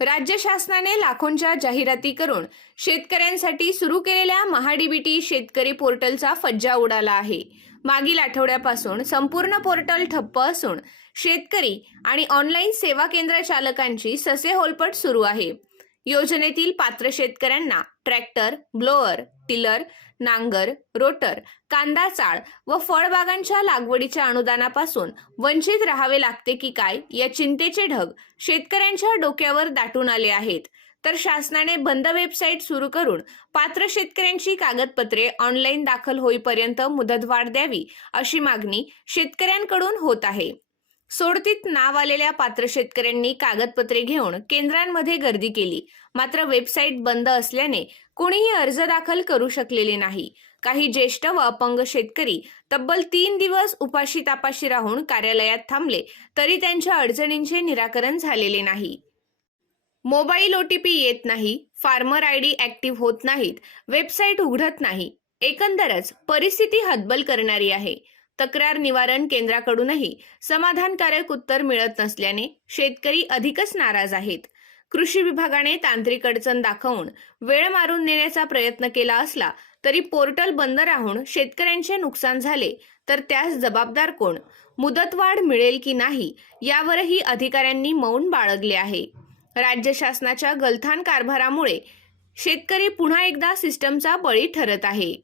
राज्य शासनाने लाखोंच्या जाहिराती करून शेतकऱ्यांसाठी सुरू केलेल्या महाडीबीटी शेतकरी पोर्टलचा फज्जा उडाला आहे. मागील आठवड्यापासून संपूर्ण पोर्टल ठप्प असून शेतकरी आणि ऑनलाईन सेवा केंद्र चालकांची ससेहोलपट सुरू आहे. योजनेतील पात्र शेतकऱ्यांना ट्रॅक्टर ब्लोअर टिलर नांगर रोटर कांदा चाळ व फळबागांच्या लागवडीच्या अनुदानापासून वंचित राहावे लागते की काय या चिंतेचे ढग शेतकऱ्यांच्या डोक्यावर दाटून आले आहेत. तर शासनाने बंद वेबसाईट सुरू करून पात्र शेतकऱ्यांची कागदपत्रे ऑनलाईन दाखल होईपर्यंत मुदतवाढ द्यावी अशी मागणी शेतकऱ्यांकडून होत आहे. सोडतीत नाव आलेल्या पात्र शेतकऱ्यांनी कागदपत्रे घेऊन केंद्रांमध्ये गर्दी केली. मात्र वेबसाईट बंद असल्याने कोणीही अर्ज दाखल करू शकलेले नाही. काही ज्येष्ठ व अपंग शेतकरी तब्बल तीन दिवस उपाशी तापाशी राहून कार्यालयात थांबले तरी त्यांच्या अडचणींचे निराकरण झालेले नाही. मोबाईल ओ टी पी येत नाही फार्मर आय डी ॲक्टिव्ह होत नाहीत वेबसाईट उघडत नाही. एकंदरच परिस्थिती हतबल करणारी आहे. तक्रार निवारण केंद्राकडूनही समाधानकारक उत्तर मिळत नसल्याने शेतकरी अधिकच नाराज आहेत. कृषी विभागाने तांत्रिक अडचण दाखवून वेळ मारून नेण्याचा प्रयत्न केला असला तरी पोर्टल बंद राहून शेतकऱ्यांचे नुकसान झाले तर त्यास जबाबदार कोण? मुदतवाढ मिळेल की नाही यावरही अधिकाऱ्यांनी मौन बाळगले आहे. राज्य शासनाच्या गलथान कारभारामुळे शेतकरी पुन्हा एकदा सिस्टमचा बळी ठरत आहे.